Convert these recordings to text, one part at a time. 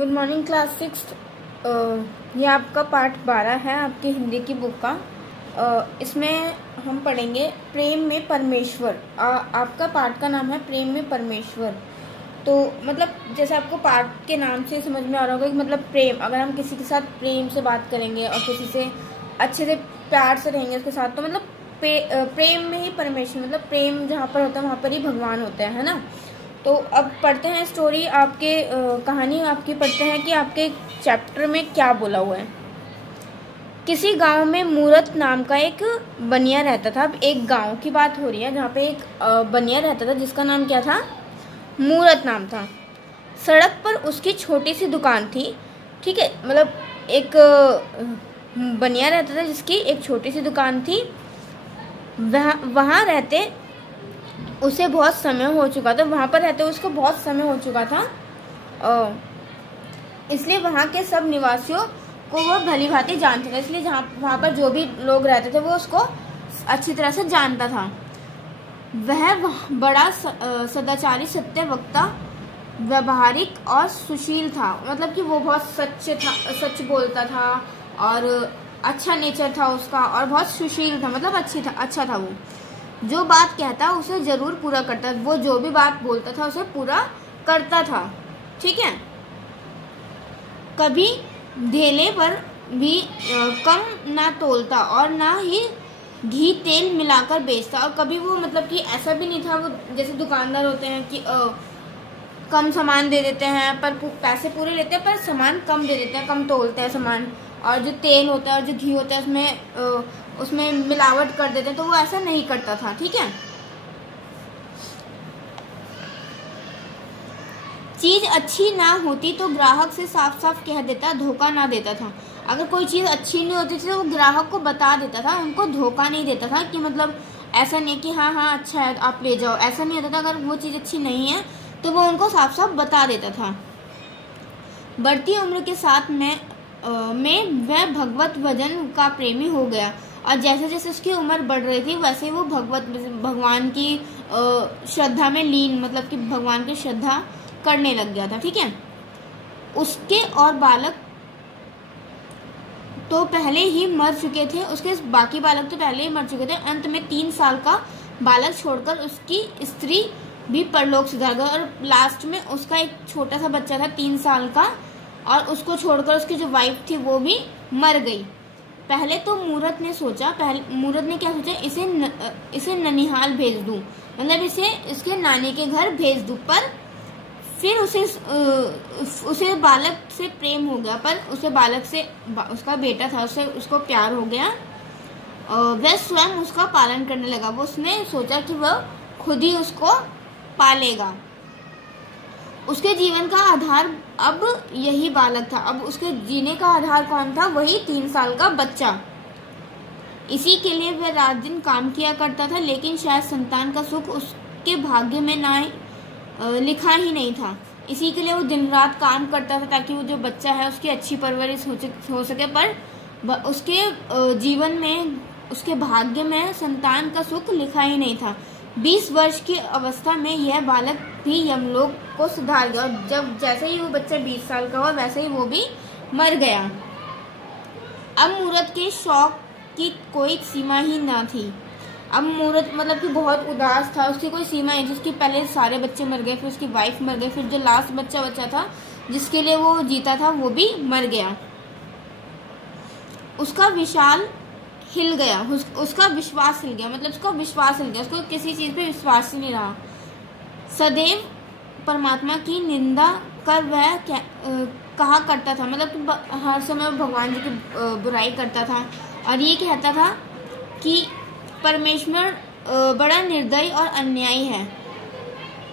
Good morning class 6। ये आपका part 12 है आपकी हिंदी की बुक का। इसमें हम पढ़ेंगे प्रेम में परमेश्वर। आपका पार्ट का नाम है प्रेम में परमेश्वर। तो मतलब जैसे आपको पार्ट के नाम से समझ में आ रहा होगा कि मतलब प्रेम, अगर हम किसी के साथ प्रेम से बात करेंगे और किसी से अच्छे से प्यार से रहेंगे उसके साथ, तो मतलब प्रेम में ही परमेश्वर, मतलब प्रेम जहाँ पर होता है वहाँ पर ही भगवान होते हैं, है ना। तो अब पढ़ते हैं स्टोरी आपके, कहानी आपकी पढ़ते हैं कि आपके चैप्टर में क्या बोला हुआ है। किसी गांव में मूरत नाम का एक बनिया रहता था। अब एक गांव की बात हो रही है जहाँ पे एक बनिया रहता था जिसका नाम क्या था, मूरत नाम था। सड़क पर उसकी छोटी सी दुकान थी। ठीक है, मतलब एक बनिया रहता था जिसकी एक छोटी सी दुकान थी। वहाँ रहते उसे बहुत समय हो चुका था, वहाँ पर रहते उसको बहुत समय हो चुका था, इसलिए वहाँ के सब निवासियों को वो भली भांति जानते थे। इसलिए वहाँ पर जो भी लोग रहते थे वो उसको अच्छी तरह से जानता था। वह बड़ा सदाचारी, सत्यवक्ता, व्यवहारिक और सुशील था। मतलब कि वो बहुत सच बोलता था और अच्छा नेचर था उसका, और बहुत सुशील था, मतलब अच्छा था। वो जो बात कहता उसे जरूर पूरा करता, वो जो भी बात बोलता था उसे पूरा करता था। ठीक है, कभी ढेले पर भी कम ना तोलता और ना ही घी तेल मिलाकर बेचता। और कभी वो मतलब कि ऐसा भी नहीं था, वो जैसे दुकानदार होते हैं कि कम सामान दे देते हैं पर पैसे पूरे लेते हैं, पर सामान कम दे देते हैं, कम तोलते हैं सामान, और जो तेल होता है और जो घी होता है उसमें मिलावट कर देते हैं, तो वो ऐसा नहीं करता था। ठीक है, चीज अच्छी ना होती तो ग्राहक से साफ साफ कह देता, धोखा ना देता था। अगर कोई चीज अच्छी नहीं होती थी तो वो ग्राहक को बता देता था, उनको धोखा नहीं देता था कि मतलब ऐसा नहीं कि हाँ अच्छा है आप ले जाओ, ऐसा नहीं होता था। अगर वो चीज अच्छी नहीं है तो वो उनको साफ साफ बता देता था। बढ़ती उम्र के साथ में वह भगवत भजन का प्रेमी हो गया, और जैसे जैसे उसकी उम्र बढ़ रही थी वैसे ही वो भगवान की श्रद्धा में लीन, मतलब कि भगवान की श्रद्धा करने लग गया था। ठीक है, उसके और बालक तो पहले ही मर चुके थे, उसके बाकी बालक तो पहले ही मर चुके थे। अंत में 3 साल का बालक छोड़कर उसकी स्त्री भी परलोक सिधार गई, और लास्ट में उसका एक छोटा सा बच्चा था 3 साल का, और उसको छोड़कर उसकी जो वाइफ थी वो भी मर गई। पहले तो मूरत ने क्या सोचा, इसे ननिहाल भेज दूं, मतलब इसके नानी के घर भेज दूं। पर फिर उसे बालक से प्रेम हो गया, पर उसे बालक से, उसका बेटा था, उसको प्यार हो गया। वह स्वयं उसका पालन करने लगा। वो उसने सोचा कि वह खुद ही उसको पालेगा। उसके जीवन का आधार अब यही बालक था। अब उसके जीने का आधार कौन था, वही 3 साल का बच्चा। इसी के लिए वह रात दिन काम किया करता था, लेकिन शायद संतान का सुख उसके भाग्य में ना लिखा ही नहीं था। इसी के लिए वो दिन रात काम करता था ताकि वो जो बच्चा है उसकी अच्छी परवरिश हो सके, पर उसके जीवन में, उसके भाग्य में संतान का सुख लिखा ही नहीं था। 20 वर्ष की अवस्था में यह बालक भी यमलोक को सुधार गया, और जब जैसे ही वो बच्चा 20 साल का हुआ वैसे ही वो भी मर गया। अब मूरत के शौक की कोई सीमा ही ना थी। अब मूरत मतलब कि बहुत उदास था, उसकी कोई सीमा नहीं थी। उसके पहले सारे बच्चे मर गए, फिर उसकी वाइफ मर गई, फिर जो लास्ट बच्चा बचा था जिसके लिए वो जीता था वो भी मर गया। उसका विशाल हिल गया, उसका विश्वास हिल गया, मतलब उसका विश्वास हिल गया, उसको किसी चीज पे विश्वास ही नहीं रहा। सदैव परमात्मा की निंदा कर वह कहा करता था, मतलब हर समय भगवान जी की बुराई करता था, और ये कहता था कि परमेश्वर बड़ा निर्दयी और अन्यायी है।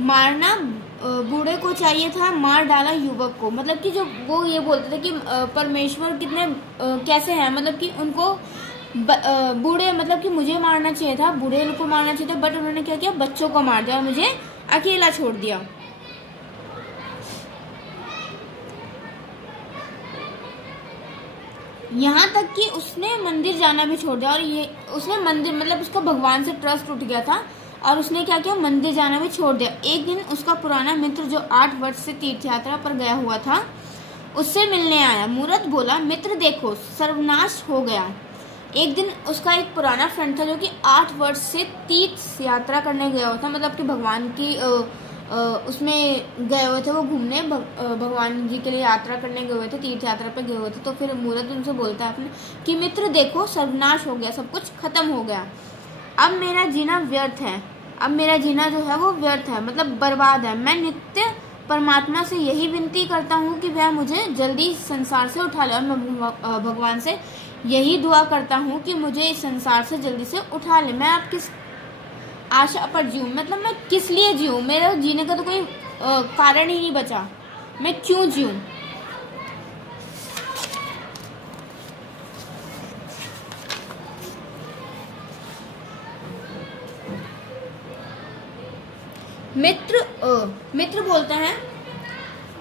मारना बूढ़े को चाहिए था, मार डाला युवक को। मतलब कि जो वो ये बोलते थे कि परमेश्वर कितने कैसे हैं, मतलब कि उनको बूढ़े, मतलब कि मुझे मारना चाहिए था, बूढ़े को मारना चाहिए था, बट उन्होंने क्या किया, बच्चों को मार दिया, मुझे अकेला छोड़ दिया। यहाँ तक कि उसने मंदिर जाना भी छोड़ दिया, और ये उसने मंदिर, मतलब उसका भगवान से ट्रस्ट उठ गया था, और उसने क्या किया, मंदिर जाना भी छोड़ दिया। एक दिन उसका पुराना मित्र जो 8 वर्ष से तीर्थ यात्रा पर गया हुआ था उससे मिलने आया। मूरत बोला, मित्र देखो सर्वनाश हो गया। एक दिन उसका एक पुराना फ्रेंड था जो कि 8 वर्ष से तीर्थ यात्रा करने गया हुआ था, मतलब कि भगवान की उसमें गए हुए थे वो घूमने, भगवान जी के लिए यात्रा करने गए हुए थे, तीर्थ यात्रा पे गए हुए थे। तो फिर मूरत उनसे बोलता है अपने कि मित्र देखो सर्वनाश हो गया, सब कुछ खत्म हो गया, अब मेरा जीना व्यर्थ है, अब मेरा जीना जो है वो व्यर्थ है, मतलब बर्बाद है। मैं नित्य परमात्मा से यही विनती करता हूँ कि वह मुझे जल्दी संसार से उठा ले, और मैं भगवान से यही दुआ करता हूँ कि मुझे इस संसार से जल्दी से उठा ले। मैं अब किस आशा पर जीऊँ, मतलब मैं किस लिए जीऊँ, मेरा जीने का तो कोई कारण ही नहीं बचा, मैं क्यों जीऊँ। मित्र बोलता है,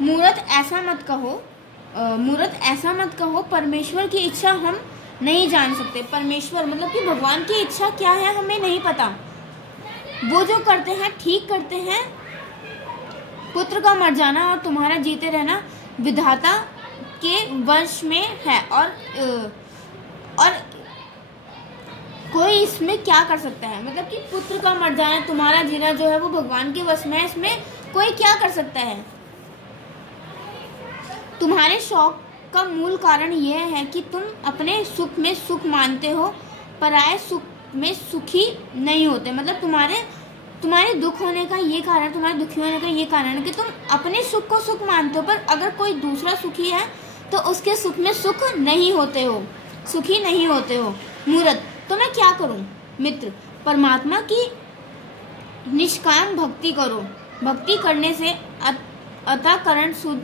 मूरत ऐसा मत कहो, मूरत ऐसा मत कहो, परमेश्वर की इच्छा हम नहीं जान सकते। परमेश्वर मतलब कि भगवान की इच्छा क्या है हमें नहीं पता, वो जो करते हैं ठीक करते हैं। पुत्र का मर जाना और तुम्हारा जीते रहना विधाता के वश में है, और कोई इसमें क्या कर सकता है, मतलब कि पुत्र का मर जाना, तुम्हारा जीना जो है वो भगवान के वश में है, इसमें कोई क्या कर सकता है। तुम्हारे शौक का मूल कारण यह है कि तुम अपने सुख में सुख मानते हो, पराये सुख में सुखी नहीं होते। मतलब तुम्हारे दुख होने का ये कारण, तुम्हारे दुखी होने का ये कारण है कि तुम अपने सुख को सुख मानते हो, पर अगर कोई दूसरा सुखी है तो उसके सुख में सुख नहीं होते हो, सुखी नहीं होते हो। मूरत, तो मैं क्या करूं। मित्र, परमात्मा की निष्काम भक्ति करो, भक्ति करने से अंतःकरण शुद्ध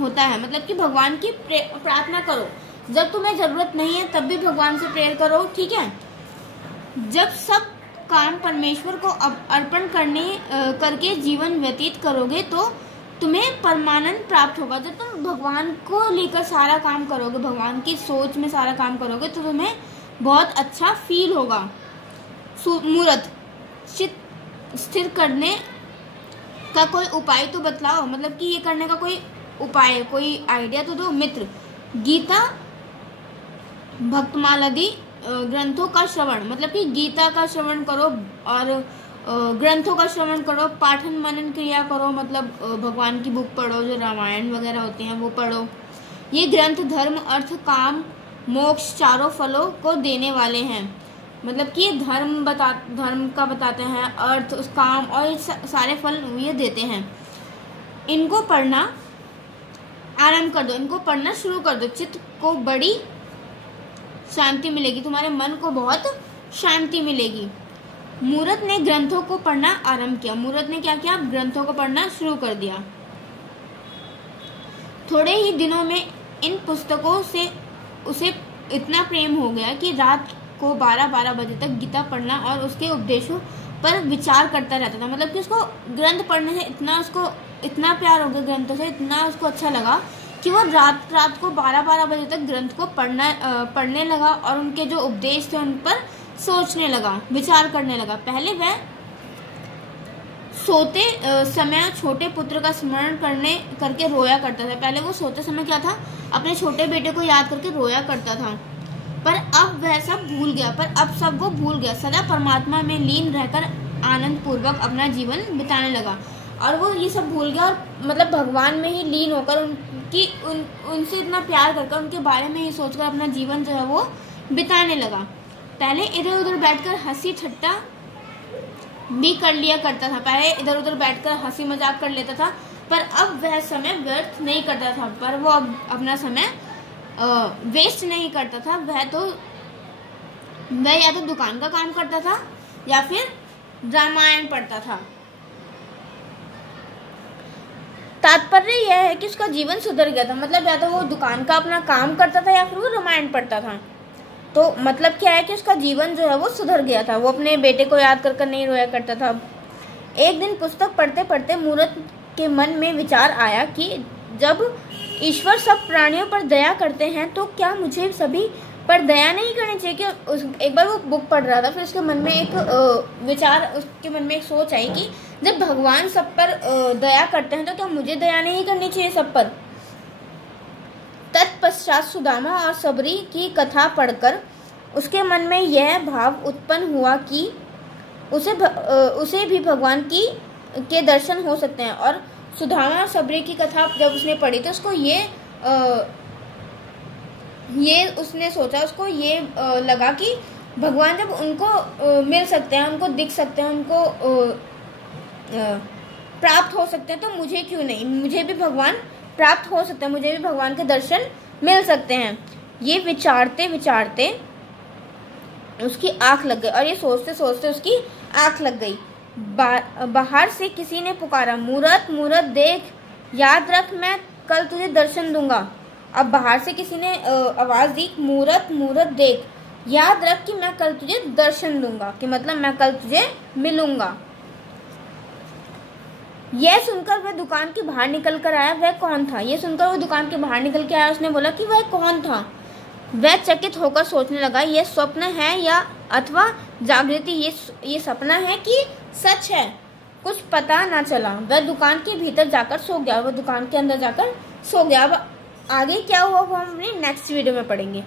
होता है, मतलब कि भगवान की प्रार्थना करो। जब तुम्हें जरूरत नहीं है तब भी भगवान से प्रेयर करो, ठीक है। जब सब काम परमेश्वर को अर्पण करके जीवन व्यतीत करोगे तो तुम्हें परमानंद प्राप्त होगा। जब तुम भगवान को लेकर सारा काम करोगे, भगवान की सोच में सारा काम करोगे तो तुम्हें बहुत अच्छा फील होगा। मूरत, चित्त स्थिर करने का कोई उपाय तो बतलाओ, मतलब कि ये करने का कोई उपाय, कोई आइडिया तो दो। मित्र, गीता भक्तमालादि ग्रंथों का श्रवण, मतलब कि गीता का श्रवण करो और ग्रंथों का श्रवण करो, पाठन मनन क्रिया करो, मतलब भगवान की बुक पढ़ो, जो रामायण वगैरह होती हैं वो पढ़ो। ये ग्रंथ धर्म अर्थ काम मोक्ष चारों फलों को देने वाले हैं, मतलब कि ये धर्म का बताते हैं, अर्थ उस काम और ये सारे फल ये देते हैं। इनको पढ़ना आरंभ कर दो, इनको पढ़ना शुरू कर दो, चित्त को बड़ी शांति मिलेगी, तुम्हारे मन को बहुत शांति मिलेगी। मूरत ने ग्रंथों को पढ़ना आरंभ किया। मूरत ने क्या किया, ग्रंथों को पढ़ना शुरू कर दिया। थोड़े ही दिनों में इन पुस्तकों से उसे इतना प्रेम हो गया कि रात को 12-12 बजे तक गीता पढ़ना और उसके उपदेशों पर विचार करता रहता था। मतलब कि उसको ग्रंथ पढ़ने से इतना प्यार हो गया, ग्रंथों से इतना उसको अच्छा लगा कि वो रात को 12-12 बजे तक ग्रंथ को पढ़ने लगा और उनके जो उपदेश थे उन पर सोचने लगा, विचार करने लगा। पहले वह सोते समय छोटे पुत्र का स्मरण करके रोया करता था। पहले वो सोते समय क्या था, अपने छोटे बेटे को याद करके रोया करता था, पर अब वह सब भूल गया। सदा परमात्मा में लीन रहकर आनंद पूर्वक अपना जीवन बिताने लगा। और वो ये सब भूल गया और मतलब भगवान में ही लीन होकर उनसे इतना प्यार करके उनके बारे में ही सोचकर अपना जीवन जो है वो बिताने लगा। पहले इधर उधर बैठकर हंसी ठट्टा भी कर लिया करता था, पहले इधर उधर बैठकर हंसी मजाक कर लेता था, पर अब वह समय व्यर्थ नहीं करता था, पर वो अब अपना समय वेस्ट नहीं करता था। वह या तो दुकान का काम करता था या फिर रामायण पढ़ता था। तात्पर्य यह है कि उसका जीवन सुधर गया था, मतलब या तो वो दुकान का अपना काम करता था या फिर वो रामायण पढ़ता था। तो मतलब क्या है कि उसका जीवन जो है वो सुधर गया था, वो अपने बेटे को याद कर नहीं रोया करता था। एक दिन पुस्तक पढ़ते पढ़ते मूरत के मन में विचार आया कि जब ईश्वर सब प्राणियों पर दया करते हैं तो क्या मुझे सभी पर दया नहीं करनी चाहिए। कि एक बार वो बुक पढ़ रहा था, फिर उसके मन में एक विचार, उसके मन में एक सोच आई कि जब भगवान सब पर दया करते हैं तो क्या मुझे दया नहीं करनी चाहिए सब पर। पश्चात सुदामा और सबरी की कथा पढ़कर उसके मन में यह भाव उत्पन्न हुआ कि उसे भी भगवान के दर्शन हो सकते हैं। और सुदामा और सबरी की कथा जब उसने पढ़ी तो उसको उसने सोचा, उसको ये लगा कि भगवान जब उनको मिल सकते हैं, उनको दिख सकते हैं, उनको प्राप्त हो सकते हैं, तो मुझे क्यों नहीं, मुझे भी भगवान प्राप्त हो सकते हैं, मुझे भी भगवान के दर्शन मिल सकते हैं। ये विचारते विचारते उसकी आंख लग गई, और ये सोचते सोचते उसकी आंख लग गई। बाहर से किसी ने पुकारा, मूरत मूरत देख, याद रख मैं कल तुझे दर्शन दूंगा। अब बाहर से किसी ने आवाज दी, मूरत मूरत देख, याद रख कि मैं कल तुझे दर्शन दूंगा, कि मतलब मैं कल तुझे मिलूंगा। यह सुनकर वह दुकान के बाहर निकल कर आया। वह कौन था? यह सुनकर वह दुकान के बाहर निकल के आया। उसने बोला कि वह कौन था। वह चकित होकर सोचने लगा, यह स्वप्न है या अथवा जागृति, ये सपना है कि सच है, कुछ पता ना चला। वह दुकान के भीतर जाकर सो गया, वह दुकान के अंदर जाकर सो गया। अब आगे क्या हुआ वो हम अपनी नेक्स्ट वीडियो में पढ़ेंगे।